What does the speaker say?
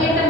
get the